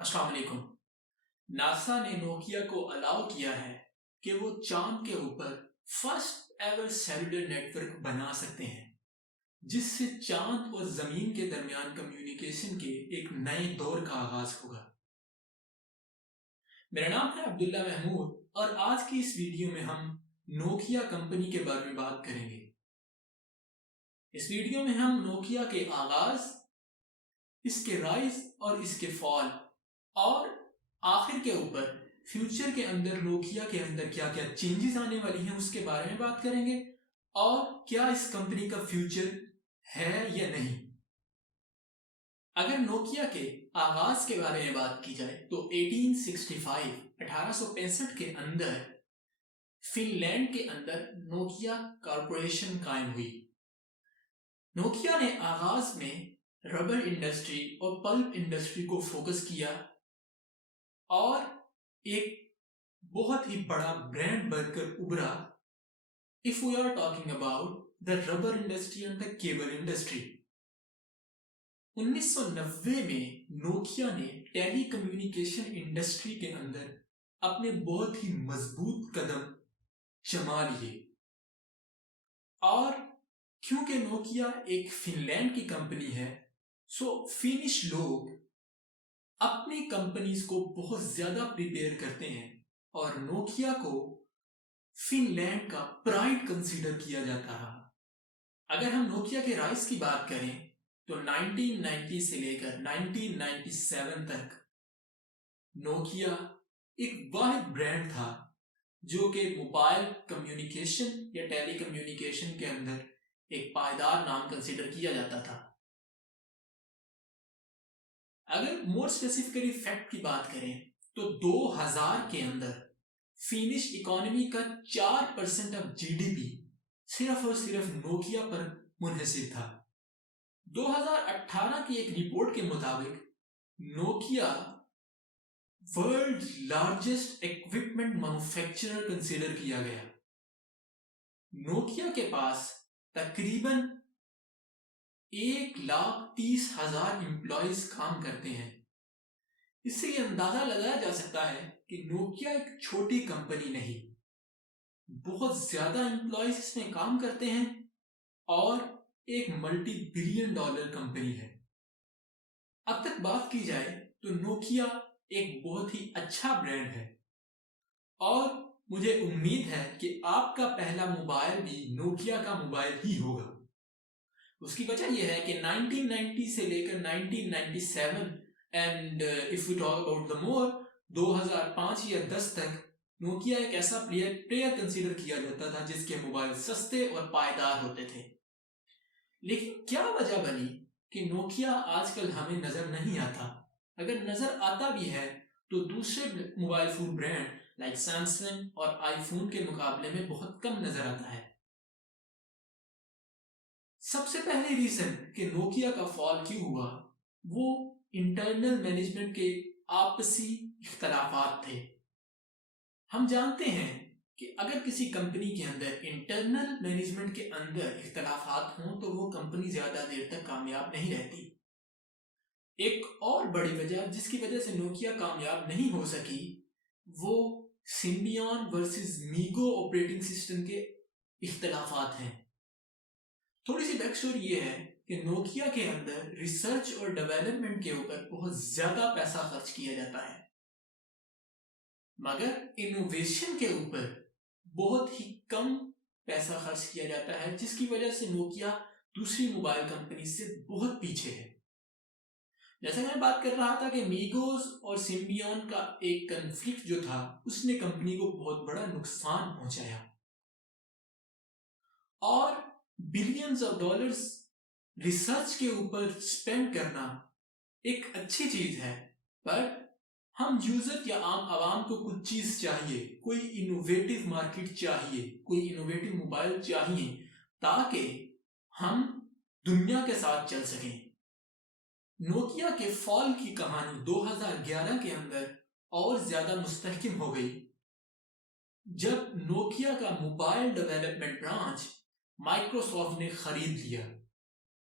अस्सलाम वालेकुम। नासा ने नोकिया को अलाउ किया है कि वो चांद के ऊपर फर्स्ट एवर सेलुलर नेटवर्क बना सकते हैं, जिससे चांद और जमीन के दरमियान कम्युनिकेशन के एक नए दौर का आगाज होगा। मेरा नाम है अब्दुल्ला महमूद और आज की इस वीडियो में हम नोकिया कंपनी के बारे में बात करेंगे। इस वीडियो में हम नोकिया के आगाज, इसके राइज और इसके फॉल और आखिर के ऊपर फ्यूचर के अंदर नोकिया के अंदर क्या क्या चेंजेस आने वाली हैं उसके बारे में बात करेंगे और क्या इस कंपनी का फ्यूचर है या नहीं। अगर नोकिया के आगाज के बारे में बात की जाए तो 1865 के अंदर फिनलैंड के अंदर नोकिया कॉरपोरेशन कायम हुई। नोकिया ने आगाज में रबर इंडस्ट्री और पल्प इंडस्ट्री को फोकस किया और एक बहुत ही बड़ा ब्रांड बनकर उभरा। If we are talking about the rubber industry and the cable industry. 1990 में नोकिया ने टेलीकम्युनिकेशन इंडस्ट्री के अंदर अपने बहुत ही मजबूत कदम जमा लिए और क्योंकि नोकिया एक फिनलैंड की कंपनी है, सो फिनिश लोग अपनी कंपनीज को बहुत ज्यादा प्रिपेयर करते हैं और नोकिया को फिनलैंड का प्राइड कंसीडर किया जाता है। अगर हम नोकिया के राइज की बात करें तो 1990 से लेकर 1997 तक नोकिया एक वाहिद ब्रांड था जो कि मोबाइल कम्युनिकेशन या टेलीकम्युनिकेशन के अंदर एक पायदार नाम कंसीडर किया जाता था। अगर मोर स्पेसिफिकली फैक्ट की बात करें तो 2000 के अंदर फिनिश इकोनॉमी का 4% ऑफ जीडीपी सिर्फ और सिर्फ नोकिया पर मुनहसिर था। 2018 की एक रिपोर्ट के मुताबिक Nokia world largest equipment manufacturer consider किया गया। नोकिया के पास तकरीबन 1,30,000 एम्प्लॉयज काम करते हैं। इससे यह अंदाजा लगाया जा सकता है कि नोकिया एक छोटी कंपनी नहीं, बहुत ज्यादा एम्प्लॉयज इसमें काम करते हैं और एक मल्टी बिलियन डॉलर कंपनी है। अब तक बात की जाए तो नोकिया एक बहुत ही अच्छा ब्रांड है और मुझे उम्मीद है कि आपका पहला मोबाइल भी नोकिया का मोबाइल ही होगा। उसकी वजह यह है कि 1990 से लेकर 1997 and if we talk about the more 2005 या 10 तक नोकिया एक ऐसा प्लेयर कंसीडर किया जाता था जिसके मोबाइल सस्ते और पायदार होते थे। लेकिन क्या वजह बनी कि नोकिया आजकल हमें नजर नहीं आता? अगर नजर आता भी है तो दूसरे mobile phone brand like Samsung और आईफोन के मुकाबले में बहुत कम नजर आता है। सबसे पहले रीजन कि नोकिया का फॉल क्यों हुआ, वो इंटरनल मैनेजमेंट के आपसी इख्तलाफात थे। हम जानते हैं कि अगर किसी कंपनी के अंदर इंटरनल मैनेजमेंट के अंदर इख्तलाफात हों तो वो कंपनी ज्यादा देर तक कामयाब नहीं रहती। एक और बड़ी वजह जिसकी वजह से नोकिया कामयाब नहीं हो सकी वो Symbian versus MeeGo operating system के इख्तलाफात हैं। थोड़ी सी बैक स्टोरी ये है कि नोकिया के अंदर रिसर्च और डेवलपमेंट के ऊपर बहुत ज्यादा पैसा खर्च किया जाता है, मगर इनोवेशन के ऊपर बहुत ही कम पैसा खर्च किया जाता है, जिसकी वजह से नोकिया दूसरी मोबाइल कंपनी से बहुत पीछे है। जैसा मैं बात कर रहा था कि मीगोस और सिम्बियन का एक कन्फ्लिक्ट जो था उसने कंपनी को बहुत बड़ा नुकसान पहुंचाया और बिलियंस ऑफ डॉलर्स रिसर्च के ऊपर स्पेंड करना एक अच्छी चीज है, पर हम यूजर या आम आवाम को कुछ चीज चाहिए, कोई इनोवेटिव मार्केट चाहिए, कोई इनोवेटिव मोबाइल चाहिए ताकि हम दुनिया के साथ चल सकें। नोकिया के फॉल की कहानी 2011 के अंदर और ज्यादा मुस्तहकम हो गई जब नोकिया का मोबाइल डेवलपमेंट ब्रांच माइक्रोसॉफ्ट ने खरीद लिया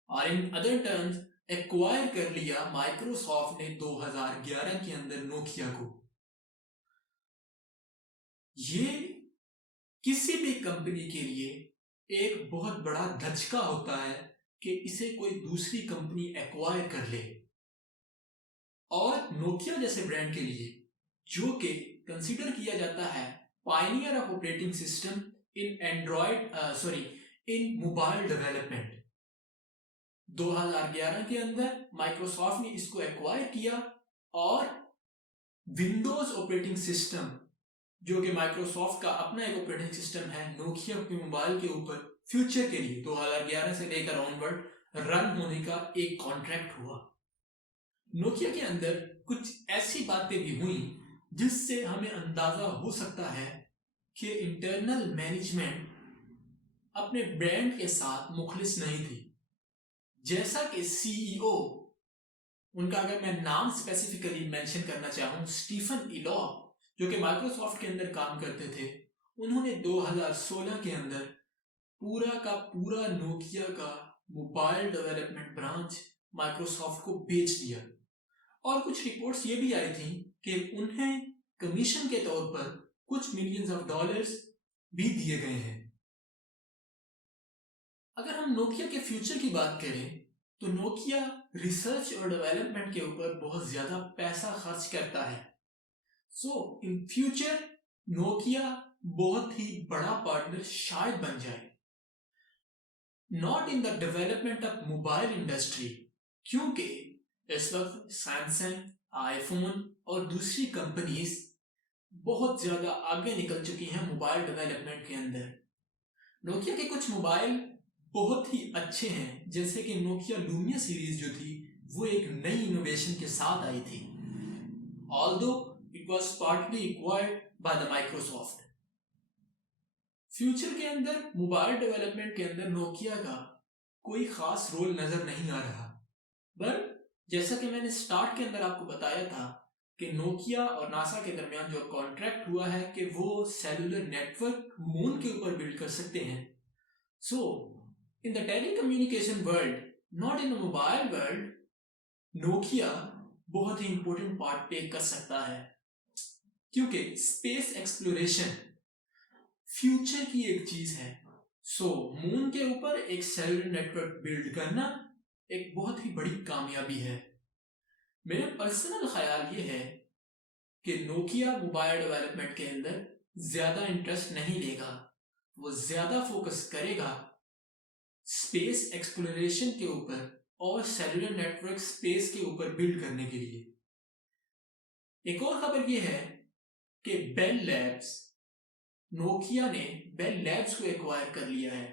और इन अदर टर्म्स एक्वायर कर लिया माइक्रोसॉफ्ट ने 2011 के अंदर नोकिया को। ये किसी भी कंपनी के लिए एक बहुत बड़ा धचका होता है कि इसे कोई दूसरी कंपनी एक्वायर कर ले। और नोकिया जैसे ब्रांड के लिए, जो कि कंसीडर किया जाता है Pioneer of operating system in mobile development, 2011 के अंदर माइक्रोसॉफ्ट ने इसको एक्वायर किया और विंडोज ऑपरेटिंग सिस्टम, जो कि माइक्रोसॉफ्ट का अपना एक ऑपरेटिंग सिस्टम है, नोकिया के मोबाइल के ऊपर फ्यूचर के लिए 2011 से लेकर ऑनवर्ड रन होने का एक कॉन्ट्रैक्ट हुआ। नोकिया के अंदर कुछ ऐसी बातें भी हुई जिससे हमें अंदाजा हो सकता है कि इंटरनल मैनेजमेंट अपने ब्रांड के साथ मुखलिस नहीं थी। जैसा कि सीईओ, उनका अगर मैं नाम स्पेसिफिकली मेंशन करना चाहूं, स्टीफन इलॉफ, जो कि माइक्रोसॉफ्ट के अंदर काम करते थे, उन्होंने 2016 के अंदर पूरा का पूरा नोकिया का मोबाइल डेवलपमेंट ब्रांच माइक्रोसॉफ्ट को बेच दिया। और कुछ रिपोर्ट्स ये भी आई थी कि उन्हें कमीशन के तौर पर कुछ मिलियंस ऑफ डॉलर्स भी दिए गए हैं। अगर हम नोकिया के फ्यूचर की बात करें तो नोकिया रिसर्च और डेवलपमेंट के ऊपर बहुत ज्यादा पैसा खर्च करता है। सो इन फ्यूचर नोकिया बहुत ही बड़ा पार्टनर शायद बन जाए, not in the development of mobile industry, क्योंकि इस वक्त सैमसंग, आईफोन और दूसरी कंपनीज बहुत ज्यादा आगे निकल चुकी हैं मोबाइल डेवलपमेंट के अंदर। नोकिया के कुछ मोबाइल बहुत ही अच्छे हैं, जैसे कि नोकिया लूमिया सीरीज जो थी वो एक नई इनोवेशन के साथ आई थी, although it was partly acquired by the Microsoft. Future के अंदर मोबाइल डेवलपमेंट के अंदर नोकिया का कोई खास रोल नजर नहीं आ रहा, बट जैसा कि मैंने स्टार्ट के अंदर आपको बताया था कि नोकिया और नासा के दरमियान जो कॉन्ट्रैक्ट हुआ है कि वो सेलुलर नेटवर्क मून के ऊपर बिल्ड कर सकते हैं। So in the telecommunication world, not in the mobile world, Nokia बहुत ही इंपॉर्टेंट पार्ट प्ले कर सकता है, क्योंकि स्पेस एक्सप्लोरेशन फ्यूचर की एक चीज है। सो मून के ऊपर एक सेलुलर नेटवर्क बिल्ड करना एक बहुत ही बड़ी कामयाबी है। मेरा पर्सनल ख्याल ये है कि नोकिया मोबाइल डेवलपमेंट के अंदर ज्यादा इंटरेस्ट नहीं लेगा, वो ज्यादा फोकस करेगा स्पेस एक्सप्लोरेशन के ऊपर और सेलुलर नेटवर्क स्पेस के ऊपर बिल्ड करने के लिए। एक और खबर यह है कि बेल लैब्स, नोकिया ने बेल लैब्स को एक्वायर कर लिया है,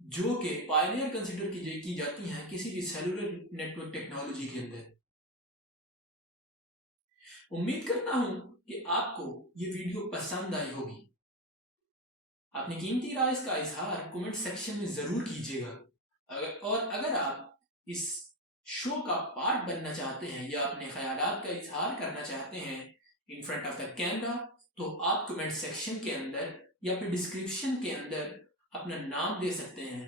जो कि पायनियर कंसीडर की जाती हैं किसी भी सेलुलर नेटवर्क टेक्नोलॉजी के अंदर। उम्मीद करता हूं कि आपको ये वीडियो पसंद आई होगी। अपनी कीमती राय का इजहार कमेंट सेक्शन में जरूर कीजिएगा। अगर आप इस शो का पार्ट बनना चाहते हैं या अपने ख्यालात का इजहार करना चाहते हैं in front of the camera, तो आप कमेंट सेक्शन के अंदर या फिर डिस्क्रिप्शन के अंदर अपना नाम दे सकते हैं।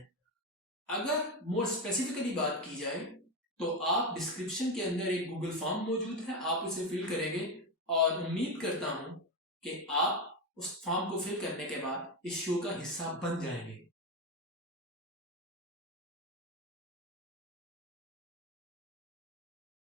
अगर मोर स्पेसिफिकली बात की जाए तो आप डिस्क्रिप्शन के अंदर एक गूगल फॉर्म मौजूद है, आप उसे फिल करेंगे और उम्मीद करता हूं कि आप उस फॉर्म को फिल करने के बाद इस शो का हिस्सा बन जाएंगे।